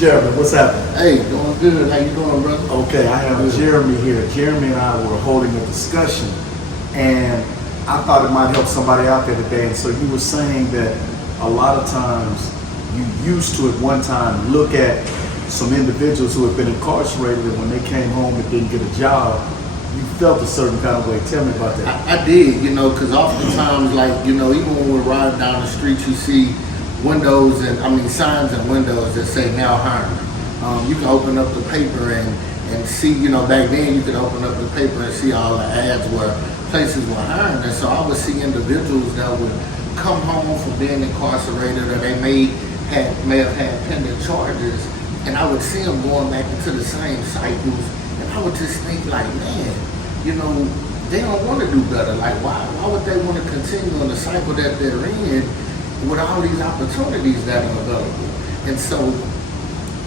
Jeremy, what's happening? Hey, doing good. How you doing, brother? Okay, I have Good. Jeremy here. Jeremy and I were holding a discussion, and I thought it might help somebody out there today. And so you were saying that a lot of times you used to at one time look at some individuals who had been incarcerated, and when they came home and didn't get a job, you felt a certain kind of way. Tell me about that. I did, because oftentimes, even when we're riding down the street, you see windows signs and windows that say now hiring. You can open up the paper and see, back then you could open up the paper and see all the ads where places were hiring. And so I would see individuals that would come home from being incarcerated, or they may have had pending charges, and I would see them going back into the same cycles, and I would just think like, man, they don't want to do better. Like, why would they want to continue in the cycle that they're in with all these opportunities that are available? And so,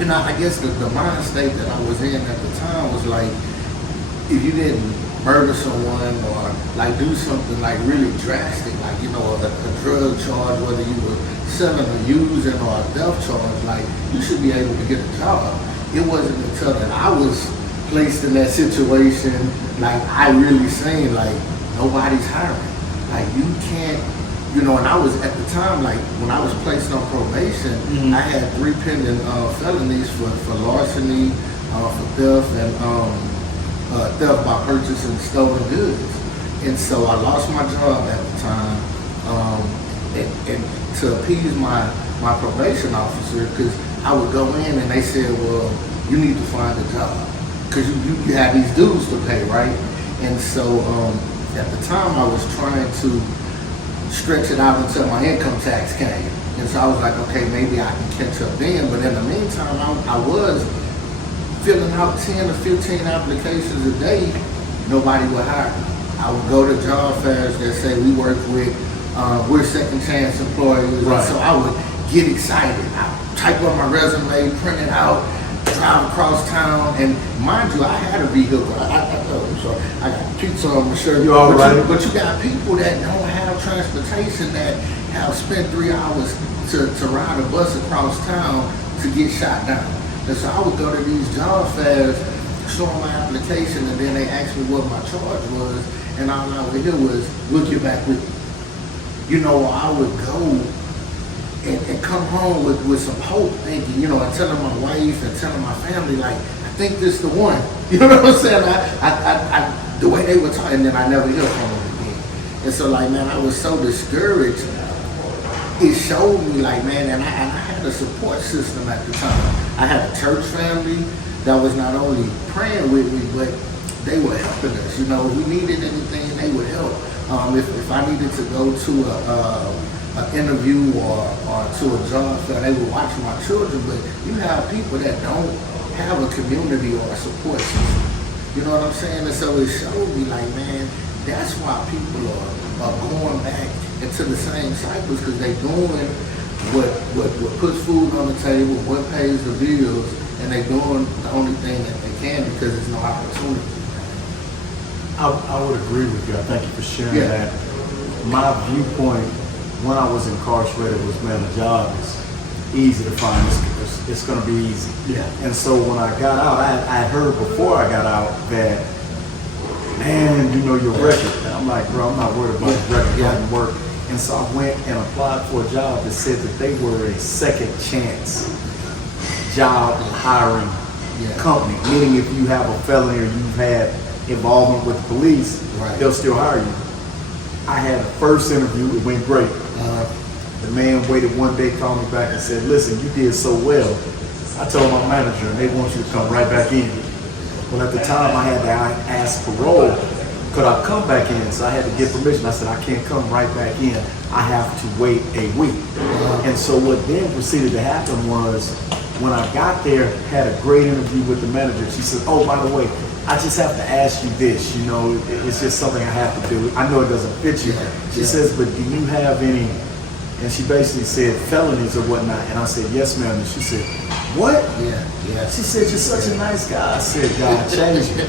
I guess the mind state that I was in at the time was like, if you didn't murder someone or like do something like really drastic, like, a drug charge, whether you were selling or using, or a theft charge, like, you should be able to get a job. It wasn't until that I was placed in that situation, like, I really seen, like, nobody's hiring. Like, you can't, and I was at the time, like, when I was placed on probation, I had 3 pending felonies for larceny, for theft, and theft by purchasing stolen goods. And so I lost my job at the time, and to appease my probation officer, because I would go in and they said, well, you need to find a job, because you have these dues to pay, right? And so at the time I was trying to stretch it out until my income tax came. And so I was like, okay, maybe I can catch up then. But in the meantime, I was filling out 10 or 15 applications a day. Nobody would hire me. I would go to job fairs that say we work with, we're second chance employers. Right. And so I would get excited. I would type up my resume, print it out, drive across town, and mind you, I had a vehicle. I got pizza on my shirt. You all right? But you got people that don't have transportation, that have spent 3 hours to ride a bus across town to get shot down. And so I would go to these job fairs, show them my application, and then they asked me what my charge was, and all I would hear was, "We'll get back with you." I would go and come home with some hope, thinking, and telling my wife and telling my family, like, I think this is the one. You know what I'm saying? I the way they were talking, and then I never hear from them again. And so, like, man, I was so discouraged. It showed me, like, man, and I had a support system at the time. I had a church family that was not only praying with me, but they were helping us. If we needed anything, they would help. If I needed to go to an interview or to a job fair, they would watch my children. But you have people that don't have a community or a support system. You know what I'm saying? And so it showed me, like, man, that's why people are going back into the same cycles, because they doing what puts food on the table, what pays the bills, and they doing the only thing that they can because there's no opportunity. I would agree with you. I thank you for sharing that. My viewpoint when I was incarcerated was, man, the job is easy to find. It's going to be easy. Yeah. And so when I got out, I heard before I got out that, man, your record. And I'm like, bro, I'm not worried about the record. It doesn't work. And so I went and applied for a job that said that they were a second chance job hiring company. Meaning if you have a felony or you've had involvement with the police, they'll still hire you. I had a first interview. It went great. The man waited one day, called me back and said, listen, you did so well. I told my manager, and they want you to come right back in. Well, at the time, I had to ask parole. Could I come back in? So I had to get permission. I said, I can't come right back in. I have to wait a week. And so what then proceeded to happen was, when I got there, had a great interview with the manager. She said, oh, by the way, I just have to ask you this, it's just something I have to do. I know it doesn't fit you. She says, but do you have any, and she basically said felonies or whatnot. And I said, yes, ma'am. And she said, what? Yeah. She said, you're such a nice guy. I said, God changed me.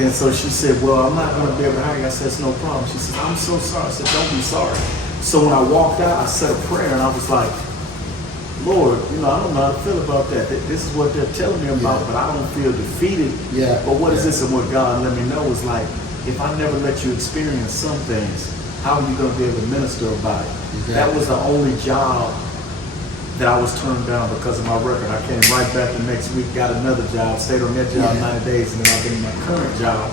And so she said, well, I'm not going to be able to hire you. I said, it's no problem. She said, I'm so sorry. I said, don't be sorry. So when I walked out, I said a prayer, and I was like, Lord, you know, I don't know how to feel about that. This is what they're telling me about, Yeah. but I don't feel defeated. Yeah. But what is Yeah. this? And what God let me know is like, if I never let you experience some things, how are you going to be able to minister about it? Exactly. That was the only job that I was turned down because of my record. I came right back the next week, got another job, stayed on that job Yeah. 90 days, and then I've been in my current job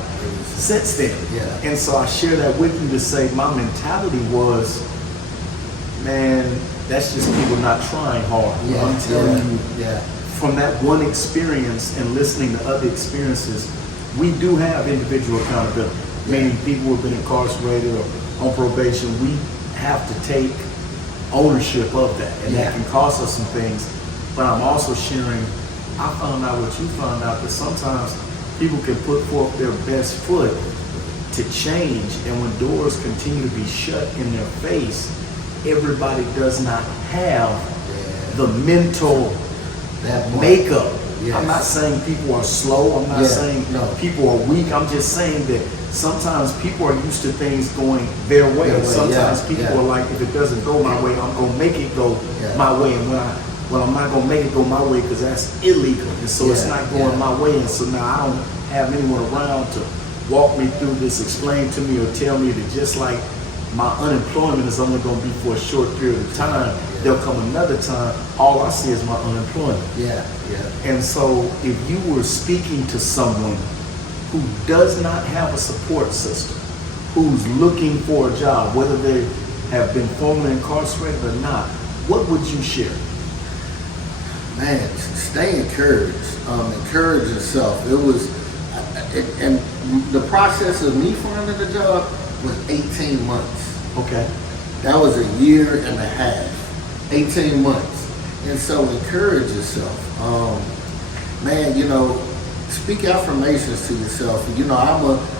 since then. Yeah. And so I share that with you to say my mentality was, man, that's just people not trying hard. Yeah. I'm telling you, Yeah. from that one experience and listening to other experiences, we do have individual accountability. Meaning people who have been incarcerated or on probation, we have to take ownership of that. And Yeah. that can cost us some things. But I'm also sharing, I found out what you found out, that sometimes people can put forth their best foot to change. And when doors continue to be shut in their face, everybody does not have the mental That part. makeup. Yes. I'm not saying people are slow. I'm not Yeah, saying no. people are weak. I'm just saying that sometimes people are used to things going their way. Their way, Sometimes yeah, people yeah. are like, if it doesn't go my way, I'm gonna make it go Yeah. my way. And when I'm not gonna make it go my way because that's illegal, and so it's Yeah, not going yeah. my way. And so now I don't have anyone around to walk me through this, explain to me, or tell me that just like my unemployment is only going to be for a short period of time, there'll come another time, all I see is my unemployment. Yeah. Yeah. And so if you were speaking to someone who does not have a support system, who's looking for a job, whether they have been formerly incarcerated or not, what would you share? Man, stay encouraged. Encourage yourself. It was, and the process of me finding a job was 18 months. Okay. That was a year and a half, 18 months. And so encourage yourself. Man, you know, speak affirmations to yourself. You know,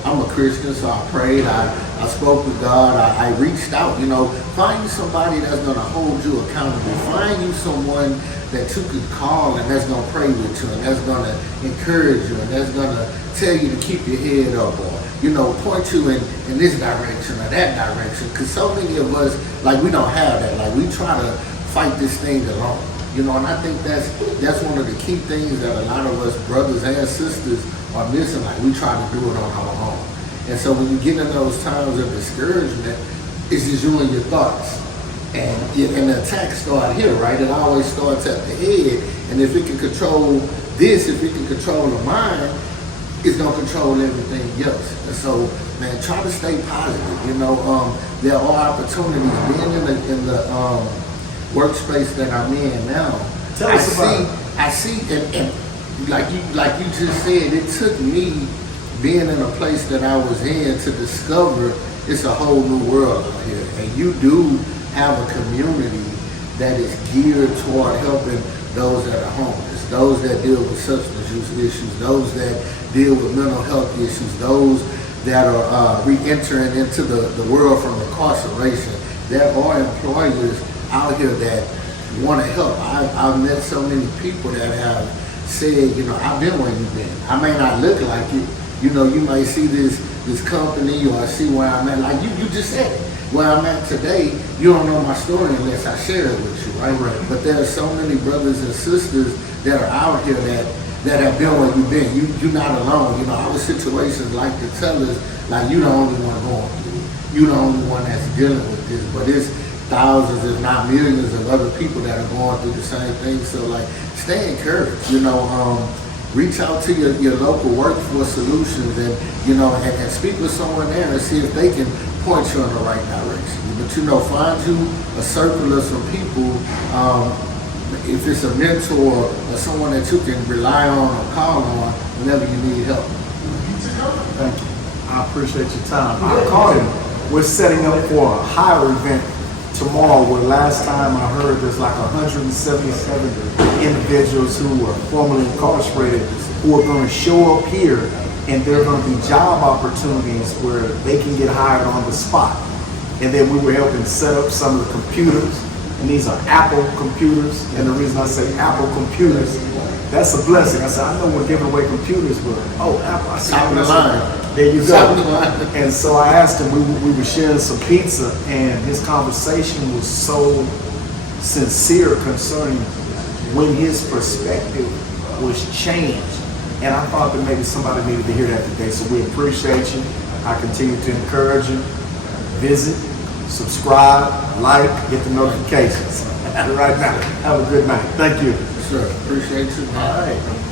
I'm a Christian, so I prayed, I spoke with God, I reached out, you know, find you somebody that's gonna hold you accountable. Find you someone that you could call and that's gonna pray with you and that's gonna encourage you and that's gonna tell you to keep your head up, or, you know, point you in this direction or that direction. Because so many of us, like, we don't have that. Like, we try to fight this thing alone. You know, and I think that's one of the key things that a lot of us brothers and sisters are missing. Like, we try to do it on our own. And so when you get in those times of discouragement, it's just you and your thoughts. And the attacks start here, right? It always starts at the head. And if it can control this, if it can control the mind, it's gonna control everything else. And so, man, try to stay positive. You know, there are opportunities. Being in the workspace that I'm in now, Tell us about it. I see, and like you just said, it took me being in a place that I was in to discover it's a whole new world out here. And you do have a community that is geared toward helping those that are homeless, those that deal with substance use issues, those that deal with mental health issues, those that are re-entering into the world from incarceration. There are employers out here that want to help. I've met so many people that have said, you know, I've been where you've been. I may not look like it. You know, you might see this company or see where I'm at. Like you just said it. Where I'm at today, you don't know my story unless I share it with you, right? Right. But there are so many brothers and sisters that are out here that have been where you've been. You're not alone. You know, our situations like to tell us, like, you're the only one going through it. You're the only one that's dealing with this. But it's thousands, if not millions, of other people that are going through the same thing. So, like, stay encouraged. You know, reach out to your local workforce solutions and, you know, and speak with someone there and see if they can point you in the right direction. But, you know, find you a circle of some people, if it's a mentor or someone that you can rely on or call on whenever you need help. Thank you. I appreciate your time. I called him. We're setting up for a hire event tomorrow, where last time I heard there's like 177 individuals who were formerly incarcerated who are going to show up here, and there are going to be job opportunities where they can get hired on the spot. And then we were helping set up some of the computers, and these are Apple computers. And the reason I say Apple computers, that's a blessing. I said, I know we're giving away computers, but Apple, I said, Top of the line. there you Top of the go. line. And so I asked him, we were sharing some pizza, and his conversation was so sincere concerning when his perspective was changed. And I thought that maybe somebody needed to hear that today. So we appreciate you. I continue to encourage you. Visit, subscribe, like, get the notifications. Right now. Have a good night. Thank you. Sure. Appreciate you. All right.